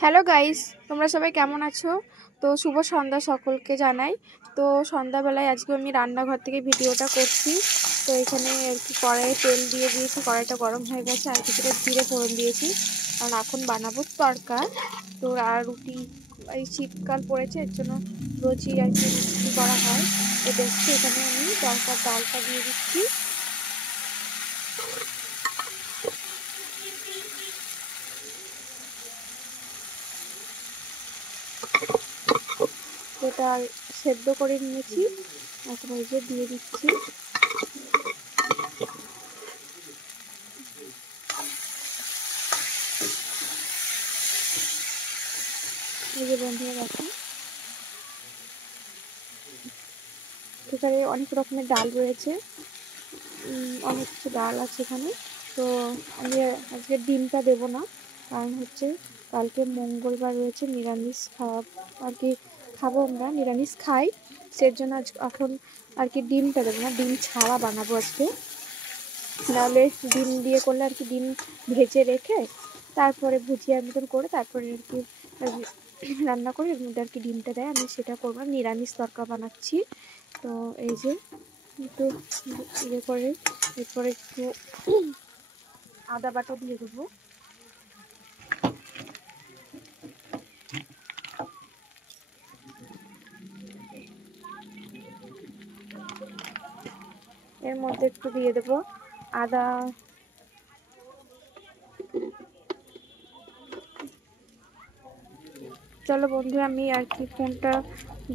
Hello guys, তোমরা সবাই কেমন আছো? তো শুভ সন্ধ্যা সকলকে জানাই। তো সন্ধ্যাবেলায় আজকে আমি রান্নাঘর থেকে ভিডিওটা করছি। তো এখানে আর কি কড়াইয়ে তেল দিয়ে দিয়েছি, কড়াইটা গরম হয়ে গেছে, আর কিছুটা জিরে ফোড়ন দিয়েছি, কারণ এখন বানাবো তড়কা। তো আর রুটি, এই শীতকাল পড়েছে এর জন্য রোজই আর কি রুটি করা হয়। তো দেখছি এখানে আমি তড়কার ডালটা দিয়ে দিচ্ছি। এটা সেদ্ধ করে নিয়েছি, এখন এই যে দিয়ে দিচ্ছি। এই যে বন্ধুরা দেখুন, এখানে অনেক রকমের ডাল রয়েছে, অনেক কিছু ডাল আছে এখানে। তো আমি আজকে ডিমটা দেবো না, কারণ হচ্ছে কালকে মঙ্গলবার রয়েছে, নিরামিষ খাওয়া আর কি খাবো, আমরা নিরামিষ খাই, সেই জন্য আজ এখন আর কি ডিমটা দেবো না, ডিম ছাড়া বানাবো আজকে। নাহলে ডিম দিয়ে করলে আর কি ডিম ভেজে রেখে তারপরে ভুজিয়ার মতন করে তারপরে আর কি রান্না করে এর মধ্যে আর কি ডিমটা দেয়, আমি সেটা করবো না, নিরামিষ তরকা বানাচ্ছি। তো এই যে একটু ইয়ে করে এরপরে একটু আদা বাটা দিয়ে দেবো। এর মধ্যে একটু দিয়ে দেবো আদা, চলো বন্ধুরা, আমি আর কি ফোনটা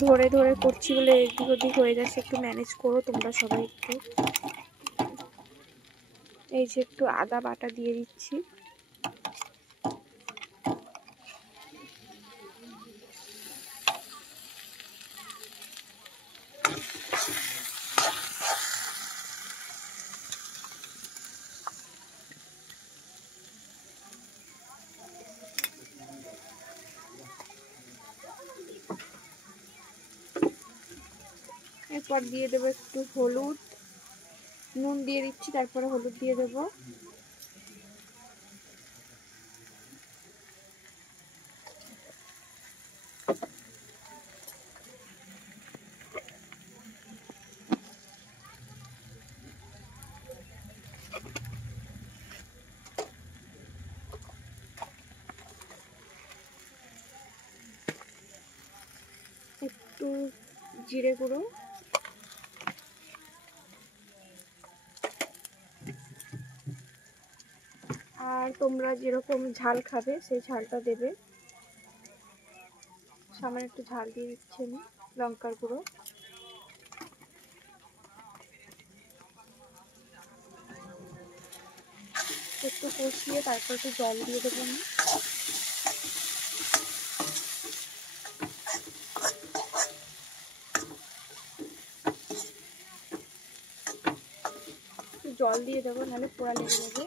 ধরে ধরে করছি বলে এদিক ওদিক হয়ে যাচ্ছে, একটু ম্যানেজ করো তোমরা সবাই একটু। এই যে একটু আদা বাটা দিয়ে দিচ্ছি। এরপর দিয়ে দেবো একটু হলুদ, নুন দিয়ে দিচ্ছি, তারপরে হলুদ দিয়ে দেবো। একটু জিরে গুঁড়ো, আর তোমরা যেরকম ঝাল খাবে সেই ঝালটা দেবে। সামান্য একটু ঝাল দিয়ে দিচ্ছি আমি, লঙ্কার গুঁড়ো। একটু কষিয়ে তারপর একটু জল দিয়ে দেবো আমি। জল দিয়ে দেবো, নাহলে পোড়া লেগে যাবে।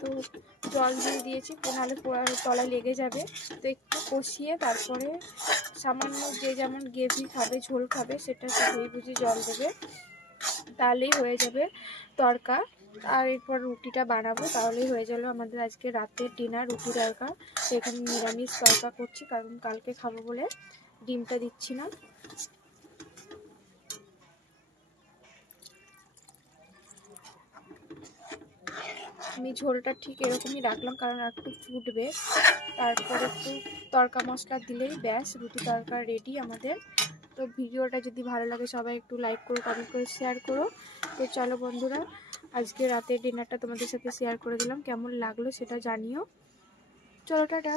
তো জল দিয়ে দিয়েছি, নাহলে পোড়া তলায় লেগে যাবে। তো একটু কষিয়ে তারপরে সামান্য যে যেমন গ্রেভি খাবে, ঝোল খাবে, সেটা সেই বুঝি জল দেবে, তাহলেই হয়ে যাবে তড়কা। আর এরপর রুটিটা বানাবো, তাহলেই হয়ে গেল আমাদের আজকে রাতের ডিনার, রুটি তড়কা। তো এখানে নিরামিষ তড়কা করছি, কারণ কালকে খাবো বলে ডিমটা দিচ্ছি না। আমি ঝোলটা ঠিক এরকমই রাখলাম, কারণ একটু ফুটবে, তারপর একটু তড়কা মশলা দিলেই ব্যাস রুটি তড়কা রেডি আমাদের। তো ভিডিওটা যদি ভালো লাগে সবাই একটু লাইক করো, কমেন্ট করে শেয়ার করো। তো চলো বন্ধুরা, আজকে রাতের ডিনারটা তোমাদের সাথে শেয়ার করে দিলাম, কেমন লাগলো সেটা জানিও। চলো টাটা।